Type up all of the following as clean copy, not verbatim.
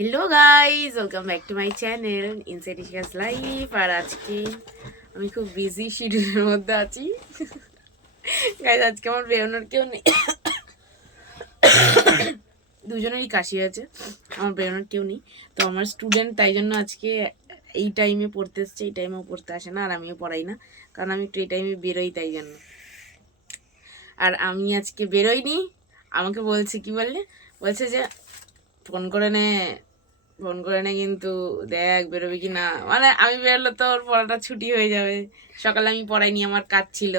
Hello guys, welcome back to my channel inside Ishika's life. আর আজকে আমি খুব বিজি শিডিউলের মধ্যে আছি গাইজ। আজকে আমার বেরোনোর কেউ নেই, দুজনেরই কাশি আছে, আমার বেরোনোর কেউ নেই। তো আমার স্টুডেন্ট, তাই জন্য আজকে এই টাইমে পড়তে এসছে, এই টাইমেও পড়তে আসে না, আর আমিও পড়াই না, কারণ আমি একটু এই টাইমে বেরোই তাই জন্য। আর আমি আজকে বেরোইনি, আমাকে বলছে কি বলছে যে ফোন করে নে, ফোন করে নে, কিন্তু দেখ বেরোবি কি না। মানে আমি বেরোলে তো ওর পড়াটা ছুটি হয়ে যাবে। সকালে আমি পড়াইনি, আমার কাজ ছিল,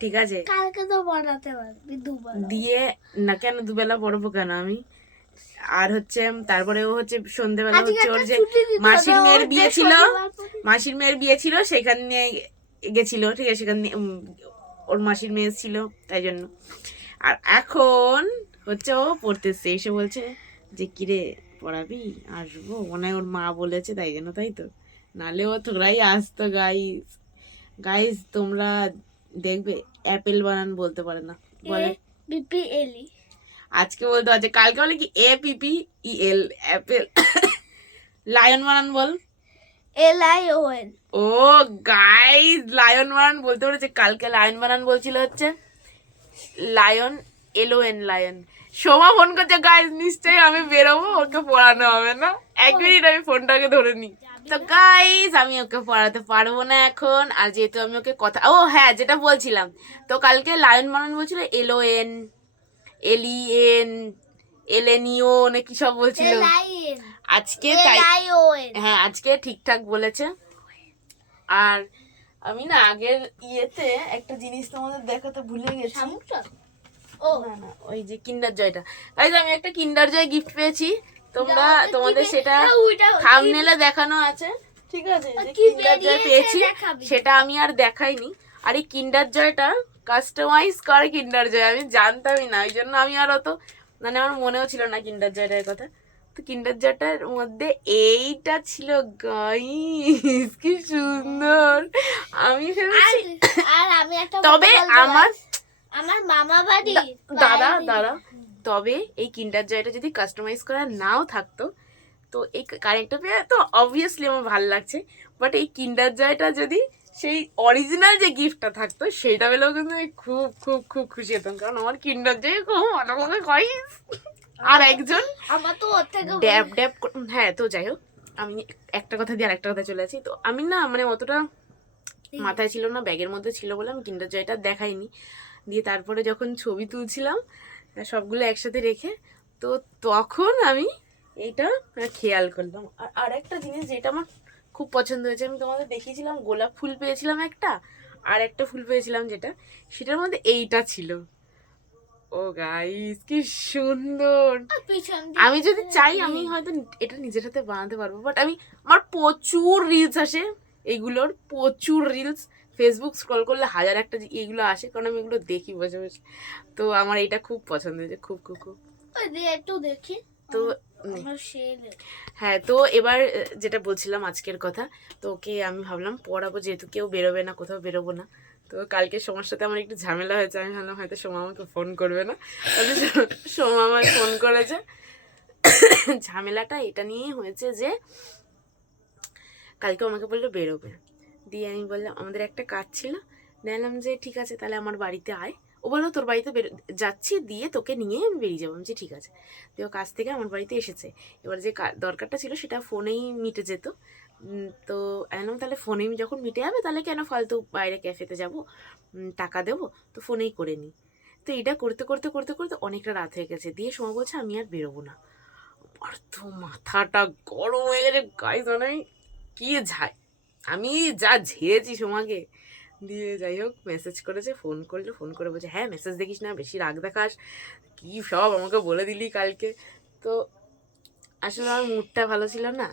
ঠিক আছে। কালকে তো পড়াতে পারবি দুবেলা। দিয়ে না, কেন দুবেলা পড়বো কেন আমি? আর হচ্ছে তারপরে ও হচ্ছে সন্ধেবেলা হচ্ছে ওর যে মাসির মেয়ের বিয়ে ছিল, মাসির মেয়ের বিয়ে ছিল, সেখানে গেছিল, ঠিক আছে। সেখানে ওর মাসির মেয়ে ছিল, তাই জন্য। আর এখন হচ্ছে ও পড়তেছে, এসে বলছে যে কিরে পড়াবি, আসবো, মনে হয় ওর মা বলেছে তাই জন্য, তাই তো, নালে ও তোরাই আসতো। গাইস গাইস তোমরা দেখবে অ্যাপেল বানান বলতে পারে না, বলে বিপি এলি। আজকে বলতে পারছে, কালকে বলে কি এ পিপি ই এল, অ্যাপেল। লায়ন বানান বল। LION। ও গাইস, লায়ন বানান বলতে পেরেছে। কালকে লায়ন বানান বলছিল হচ্ছে lion, LON, lion. Soma phone করছে গাইস, নিশ্চয়ই আমি বেরোবো, ওকে পড়ানো হবে না। 1 মিনিট আমি ফোনটাকে ধরে নিই। তো গাইস আমি ওকে পড়াতে পারবো না এখন, আর যেহেতু আমি ওকে কথা, ও হ্যাঁ যেটা বলছিলাম, তো কালকে লায়ন বানান বলছিল LON, LEN, এলেনিও নাকি সব বলছিল। আজকে তাই, হ্যাঁ আজকে ঠিকঠাক বলেছে। আর আমি না আগের ইয়েতে একটা জিনিস তোমাদের দেখাতে ভুলে গেছি। ও না না, ওই যে কিন্ডার জয়টা, গাইস আমি একটা কিন্ডার জয় গিফট পেয়েছি। তোমরা তোমাদের সেটা থাম্বনেলে দেখানো আছে, ঠিক আছে, যে কিন্ডার জয় পেয়েছি, সেটা আমি আর দেখাইনি। আর এই কিন্ডার জয়টা কাস্টমাইজ করে কিন্ডার জয়, আমি জানতামই না, ওই জন্য আমি আর অত, মানে আমার মনেও ছিল না কিন্ডার জয়টার কথা। তো কিন্ডার জয়টার মধ্যে এইটা ছিল গাইস, কি সুন্দর। আমি ভেবেছি, আর আমি একটা তবে আমার মামা বাড়ি দাদা দাদা, তবে এই কিন্ডার জয়টা যদি কাস্টমাইজ করা নাও থাকতো, তো এই কারেন্টটা পেয়ে তো অবভিয়াসলি আমার ভালো লাগছে, বাট এই কিন্ডার জয়টা যদি সেই অরিজিনাল যে গিফটটা থাকতো সেটা পেলেও কিন্তু আমি খুব খুব খুব খুশি হতাম, কারণ আমার কিন্ডার জয় খুব ভালো করে খাইস। আর একজন আমার তো ওর থেকে ড্যাব ড্যাব, হ্যাঁ তো যাই হোক, আমি একটা কথা দিয়ে আরেকটা কথা চলে আছি। তো আমি না মানে অতটা মাথায় ছিল না, ব্যাগের মধ্যে ছিল বলে আমি কিন্ডার জয়টা দেখাইনি। দিয়ে তারপরে যখন ছবি তুলছিলাম সবগুলো একসাথে রেখে, তো তখন আমি এইটা খেয়াল করলাম। আর আরেকটা জিনিস যেটা আমার খুব পছন্দ হয়েছে, আমি তোমাদের দেখিয়েছিলাম গোলাপ ফুল পেয়েছিলাম একটা, আর একটা ফুল পেয়েছিলাম যেটা, সেটার মধ্যে এইটা ছিল। ও গাইস কি সুন্দর। আমি যদি চাই আমি হয়তো এটা নিজের হাতে বানাতে পারবো, বাট আমার প্রচুর রিলস আসে, এইগুলোর প্রচুর রিলস, ফেসবুক স্ক্রল করলে হাজার একটা এইগুলো আসে, কারণ আমি এগুলো দেখি বসে বসে। তো আমার এটা খুব পছন্দ হয়েছে, খুব খুব খুব। একটু দেখি তো হ্যাঁ, তো এবার যেটা বলছিলাম আজকের কথা, তো ওকে আমি ভাবলাম পড়াবো, যেহেতু কেউ বেরোবে না, কোথাও বেরোবো না। তো কালকে সোমার সাথে আমার একটু ঝামেলা হয়েছে, আমি ভাবলাম হয়তো সোমা আমাকে ফোন করবে না, সোমা আমায় ফোন করেছে। ঝামেলাটা এটা নিয়েই হয়েছে যে কালকে আমাকে বললো বেরোবে, দিয়ে আমি বললাম আমাদের একটা কাজ ছিল, দেখলাম যে ঠিক আছে তাহলে আমার বাড়িতে আয়। ও বললো তোর বাড়িতে যাচ্ছি, দিয়ে তোকে নিয়ে আমি বেরিয়ে যাবো। আমি যে ঠিক আছে। দিয়ে ও কাজ থেকে আমার বাড়িতে এসেছে, এবার যে দরকারটা ছিল সেটা ফোনেই মিটে যেত। তো এলাম তাহলে ফোনেই যখন মিটে যাবে তাহলে কেন ফালতু বাইরে ক্যাফেতে যাবো, টাকা দেবো, তো ফোনেই করে নিই। তো এটা করতে করতে করতে করতে অনেকটা রাত হয়ে গেছে, দিয়ে সময় বলছে আমি আর বেরোবো না। আর তো মাথাটা গরম হয়ে গেছে গাইস, মানে কি আমি যা ঝেড়েছি সোমাকে। দিয়ে যাই হোক মেসেজ করেছে, ফোন করলো, ফোন করে বলছে হ্যাঁ মেসেজ দেখিস না, বেশি রাগ দেখাস, কি সব আমাকে বলে দিলি কালকে। তো আসলে আমার মুডটা ভালো ছিল না,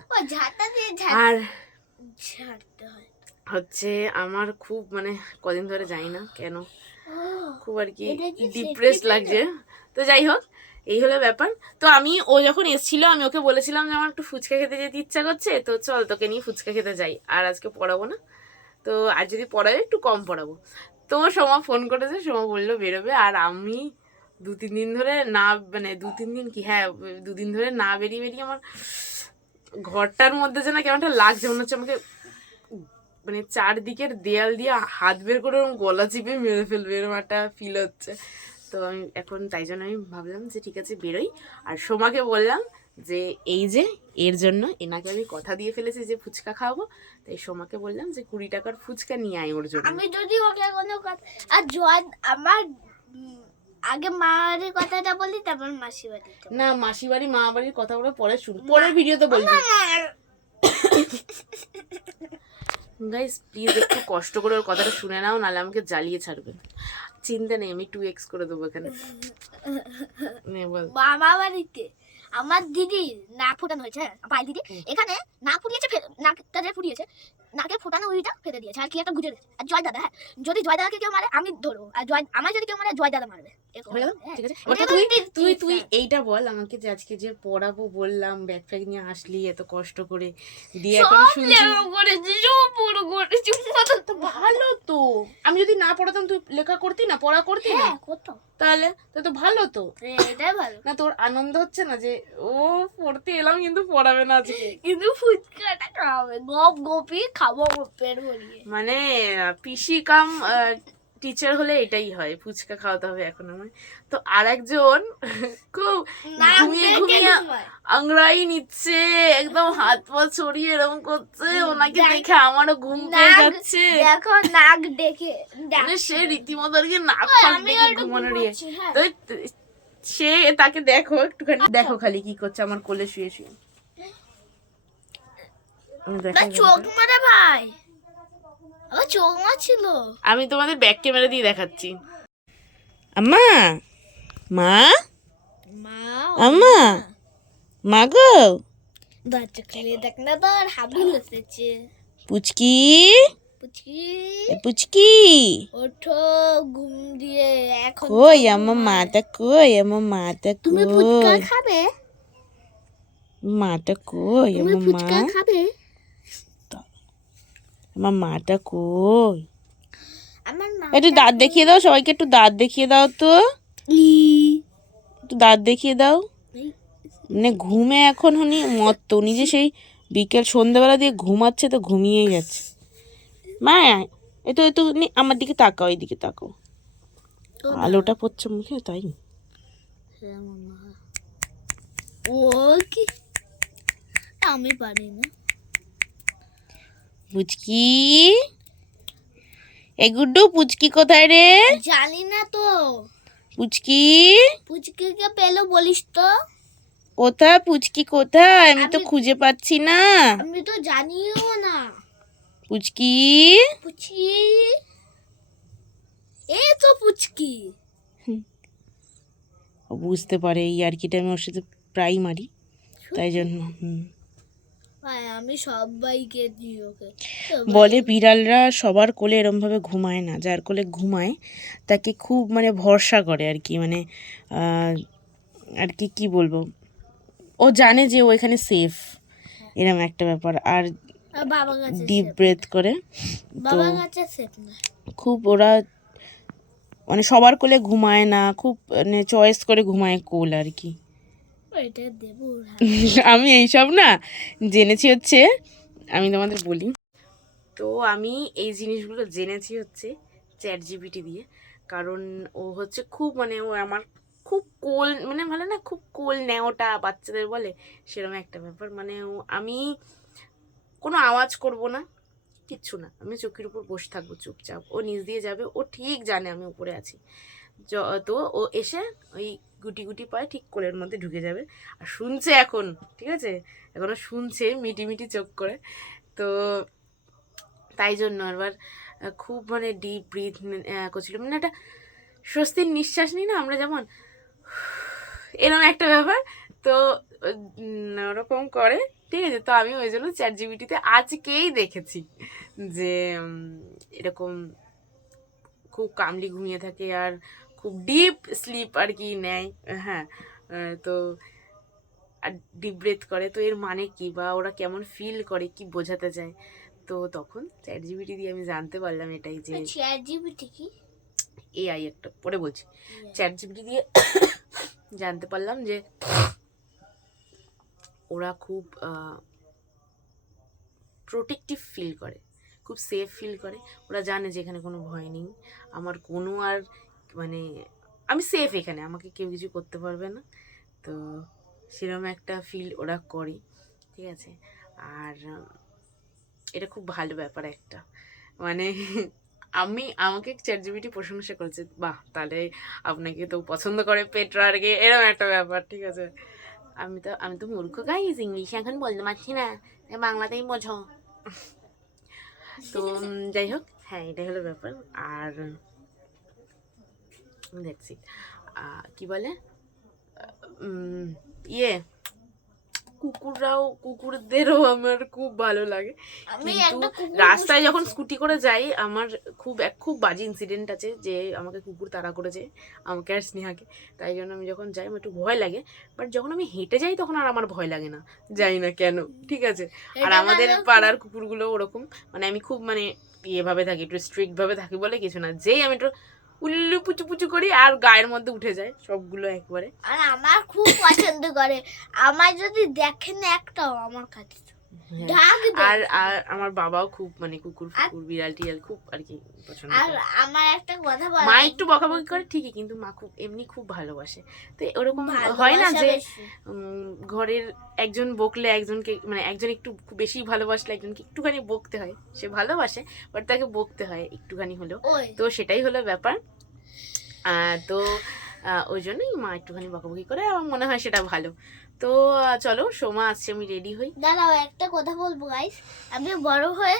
আর হচ্ছে আমার খুব মানে কদিন ধরে যাই না কেন খুব আর কি ডিপ্রেস লাগছে। তো যাই হোক এই হলো ব্যাপার। তো ও যখন এসেছিল আমি ওকে বলেছিলাম যে আমার একটু ফুচকা খেতে যেতে ইচ্ছা করছে, তো চল তোকে নিয়ে ফুচকা খেতে যাই, আর আজকে পড়াবো না, তো আর যদি পড়াবে একটু কম পড়াবো। তো সোমা ফোন করেছে, সোমা বললো বেরোবে, আর আমি 2-3 দিন ধরে না, মানে 2-3 দিন কি, হ্যাঁ 2 দিন ধরে না বেরিয়ে আমার ঘরটার মধ্যে যেন কেমন একটা লাগছে, মনে হচ্ছে আমাকে মানে চারদিকের দেয়াল দিয়ে হাত বের করে ওরকম গলা চিপে মেরে ফেলবে, এরকম একটা ফিল হচ্ছে। তো আমি এখন তাই জন্য আমি ভাবলাম যে ঠিক আছে বেরোই। আর সোমাকে বললাম যে এই যে এর জন্য এনাকে আমি কথা দিয়ে ফেলেছি যে ফুচকা খাওয়াবো, তাই সোমাকে বললাম যে 20 টাকার ফুচকা নিয়ে আয় ওর জন্য। আমি যদি ওকে কোনো কথা আর জয় আমার আগে মা বাড়ির কথাটা বলি তারপর মাসি বাড়িতে না মাসি বাড়ি মা বাড়ির কথাগুলো পরে শুন, পরের ভিডিওতে বলবি। গাইস প্লিজ একটু কষ্ট করে ওর কথাটা শুনে নাও, নাহলে আমাকে জ্বালিয়ে ছাড়বে। চিন্তা নেই, আমি 2x করে দেবো এখানে। নে বল। মামা বাড়িতে আমার দিদি নাক ফুটানো হয়েছে, ভাই দিদি এখানে নাক ফুটিয়েছে, নাকটা যে ফুটিয়েছে নাকে ফুটানো ওইটা ফেলে দিয়েছে, আর কি একটা গুজে দিয়েছে। আর জয় দাদা, হ্যাঁ যদি জয় দাদাকে কেউ মারে আমি ধরবো, আর জয় আমার যদি কেউ মারে জয় দাদা মারবে। হয়ে গেল? হ্যাঁ। ঠিক আছে। এটা ওটা তুই কিন্তু তুই ঠিক তুই না। এইটা বল আমাকে যে আজকে যে পড়াবো বললাম, ব্যাগ ফ্যাগ নিয়ে আসলি এত কষ্ট করে, দিয়ে এখন সব শুনছি লেখা করেছি, সব পুরো করেছি। তো ভালো তো। আমি যদি না পড়াতাম তুই লেখা করতি না, পড়া করতি না, হ্যাঁ কত তাহলে তো ভালো তো। এটাই ভালো। না তোর আনন্দ হচ্ছে না যে ও পড়তে এলাম কিন্তু পড়াবে না আজকে? কিন্তু ফুচকাটা খাওয়াবে, গপ গপি খাবো পেট ভরিয়ে। মানে পিসি কাম টিচার হলে এটাই হয়, ফুচকা খাওয়াতে হবে এখন আমার। তো আর একজন খুব নাক ঘুমিয়ে ডেকে ঘুমিয়ে ঘুমায়। আংরাই নিচ্ছে, একদম হাত পা ছড়িয়ে এরকম করছে, ওনাকে দেখে আমারও ঘুম পেয়ে নাক যাচ্ছে। দেখো নাক ডেকে মানে সে রীতিমতো আর কি নাক ওই, ফাঁক আমি দেখে একটু ঘুমানো রে। ঘুমাচ্ছি, হ্যাঁ। তো সে তাকে দেখো একটুখানি, দেখো খালি কি করছে আমার কোলে শুয়ে শুয়ে। না চোখ মারে ভাই, আমার চোখ মারছিল। আমি তোমাদের ব্যাক ক্যামেরা দিয়ে দেখাচ্ছি। আম্মা, মা, মা আম্মা, মা গো, দরজা খুলে দেখ না, তোর হাবুল এসেছে। পুচকি, পুচকি পুচকি, ওঠো ঘুম দিয়ে, এখন কই আমার মাটা, কই আমার মাটা, তুমি ফুচকা কই খাবে? মাটা, কই তুমি আমার মা, ফুচকা খাবে? আমার মাটা কই? আমার মা একটু দাঁত দেখিয়ে দাও সবাইকে, একটু দাঁত দেখিয়ে দাও তো, একটু দাঁত দেখিয়ে দাও। মানে ঘুমে এখন উনি মত্ত, উনি যে সেই বিকেল সন্ধ্যাবেলা দিয়ে ঘুমাচ্ছে তো ঘুমিয়েই যাচ্ছে। মা এতো এতো আমার দিকে তাকাও, এইদিকে তাকাও, আলোটা পড়ছে মুখে তাই। ও কি আমি পারি না। পুচকি, এ গুড্ডু পুচকি কোথায় রে? জানি না তো, পুচকি পুচকিকে পেলো বলিস তো। কোথায়, পুচকি কোথায়? আমি তো খুঁজে পাচ্ছি না। আমি তো জানিও না। পুচকি, পুচকি এই তো পুচকি। ও বুঝতে পারে এই ইয়ার্কিটা আমি ওর সাথে প্রায় মারি, তাই জন্য। ভাই আমি সবাইকে দিই ওকে। বলে বিড়ালরা সবার কোলে এরম ভাবে ঘুমায় না, যার কোলে ঘুমায় তাকে খুব মানে ভরসা করে আর কি, মানে আর কি কি বলবো, ও জানে যে ও এখানে সেফ, এরম একটা ব্যাপার। আর বাবা কাছে ডিপ ব্রেথ করে, তো বাবা কাছে সেফ না। খুব ওরা মানে সবার কোলে ঘুমায় না, খুব মানে চয়েস করে ঘুমায় কোল আর কি। এটা দেবো। আমি এইসব না জেনেছি হচ্ছে, আমি তোমাদের বলি, তো আমি এই জিনিসগুলো জেনেছি হচ্ছে ChatGPT দিয়ে। কারণ ও হচ্ছে খুব মানে ও আমার খুব কোল, মানে ভালো না, খুব কোল নেওয়াটা বাচ্চাদের বলে সেরকম একটা ব্যাপার। মানে আমি কোনো আওয়াজ করব না, কিচ্ছু না, আমি চোখের উপর বসে থাকবো চুপচাপ, ও নিচ দিয়ে যাবে, ও ঠিক জানে আমি উপরে আছি। তো ও এসে ওই গুটি গুটি পায়ে ঠিক কোলের মধ্যে ঢুকে যাবে, আর শুনছে এখন, ঠিক আছে, এখনো শুনছে মিটি মিটি চোখ করে। তো তাই জন্য এবার খুব মানে ডিপ ব্রিথ করছিল, মানে একটা স্বস্তির নিঃশ্বাস নিই না আমরা যেমন, এরকম একটা ব্যাপার। তো ওরকম করে, ঠিক আছে। তো আমি ওই জন্য ChatGPT-তে আজকেই দেখেছি যে এরকম খুব কামলি ঘুমিয়ে থাকে আর খুব ডিপ স্লিপ আর কি নেয়, হ্যাঁ। তো আর ডিপ ব্রেথ করে, তো এর মানে কি বা ওরা কেমন ফিল করে, কি বোঝাতে চায়। তো তখন ChatGPT দিয়ে আমি জানতে পারলাম এটাই, যে ChatGPT কি AI একটা পরে বলছি, ChatGPT দিয়ে জানতে পারলাম যে ওরা খুব প্রোটেক্টিভ ফিল করে, খুব সেফ ফিল করে। ওরা জানে যে এখানে কোনো ভয় নেই, আমার কোনো আর মানে আমি সেফ এখানে, আমাকে কেউ কিছু করতে পারবে না। তো সেরকম একটা ফিল ওরা করে, ঠিক আছে। আর এটা খুব ভালো ব্যাপার একটা, মানে আমাকে চ্যাটজিপিটি প্রশংসা করেছে, বাহ তাহলে আপনাকে তো পছন্দ করে পেটরা আর কি, এরকম একটা ব্যাপার, ঠিক আছে। আমি তো মূর্খ গাইস, ইংলিশ এখন বলতে পারছি না, বাংলাতেই বোঝো। তো যাই হোক, হ্যাঁ এটাই হলো ব্যাপার। আর দেখছি কি বলে ইয়ে কুকুরদেরও আমার খুব ভালো লাগে। আমি কিন্তু একটা কুকুর রাস্তায় যখন পুষতেছি। স্কুটি করে যাই, আমার খুব বাজে ইনসিডেন্ট আছে যে আমাকে কুকুর তাড়া করেছে, আমাকে আর স্নেহাকে। তাই জন্য আমি যখন যাই আমার একটু ভয় লাগে, বাট যখন আমি হেঁটে যাই তখন আর আমার ভয় লাগে না, জানি না কেন, ঠিক আছে। আর এটা আমাদের ভালো। পাড়ার কুকুরগুলো ওরকম, মানে আমি খুব মানে ইয়েভাবে থাকি, একটু স্ট্রিক্ট ভাবে থাকি বলে কিছু না, যেই আমি একটু উল্লু পুচু পুচু করি আর গায়ের মধ্যে উঠে যায় সবগুলো একবারে। আর আমার খুব পছন্দ করে, আমার যদি দেখেন একটাও আমার কাছে হ্যাঁ। ডাক দেয়। আর আর আমার বাবাও খুব মানে কুকুর বিড়াল টিড়াল খুব আর কি পছন্দ আর করে। আমার একটা কথা বলা, মা একটু বকাবকি করে ঠিকই, কিন্তু মা খুব এমনি খুব ভালোবাসে। তো ওরকম হয় না যে ঘরের একজন বকলে একজনকে, মানে একজন একটু বেশি ভালোবাসলে একজনকে একটুখানি বকতে হয়, সে ভালোবাসে বাট তাকে বকতে হয় একটুখানি হলেও। ওই তো সেটাই হলো ব্যাপার। তো ওই জন্যই মা একটুখানি বকাবকি করে, আমার মনে হয় সেটা ভালো। তো চলো সোমা আসছে, আমি রেডি হই। দাঁড়াও একটা কথা বলবো গাইস, আমি বড় হয়ে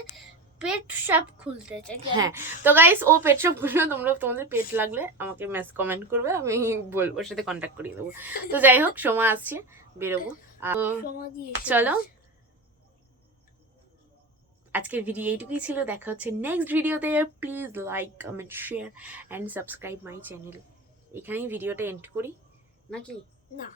পেট শপ খুলতে চাই। হ্যাঁ, তো গাইস ও পেট শপ গুলো তোমাদের পেট লাগলে আমাকে কমেন্ট করবে, আমি বলবো, ওর সাথে কন্ট্যাক্ট করিয়ে দেবো। তো যাই হোক, সময় আসছে, বেরোবো। চলো, আজকের ভিডিও এইটুকুই ছিল, দেখা হচ্ছে নেক্সট ভিডিওতে। Please like, comment, share and subscribe my channel. এখানেই ভিডিওটা এন্ড করি নাকি? না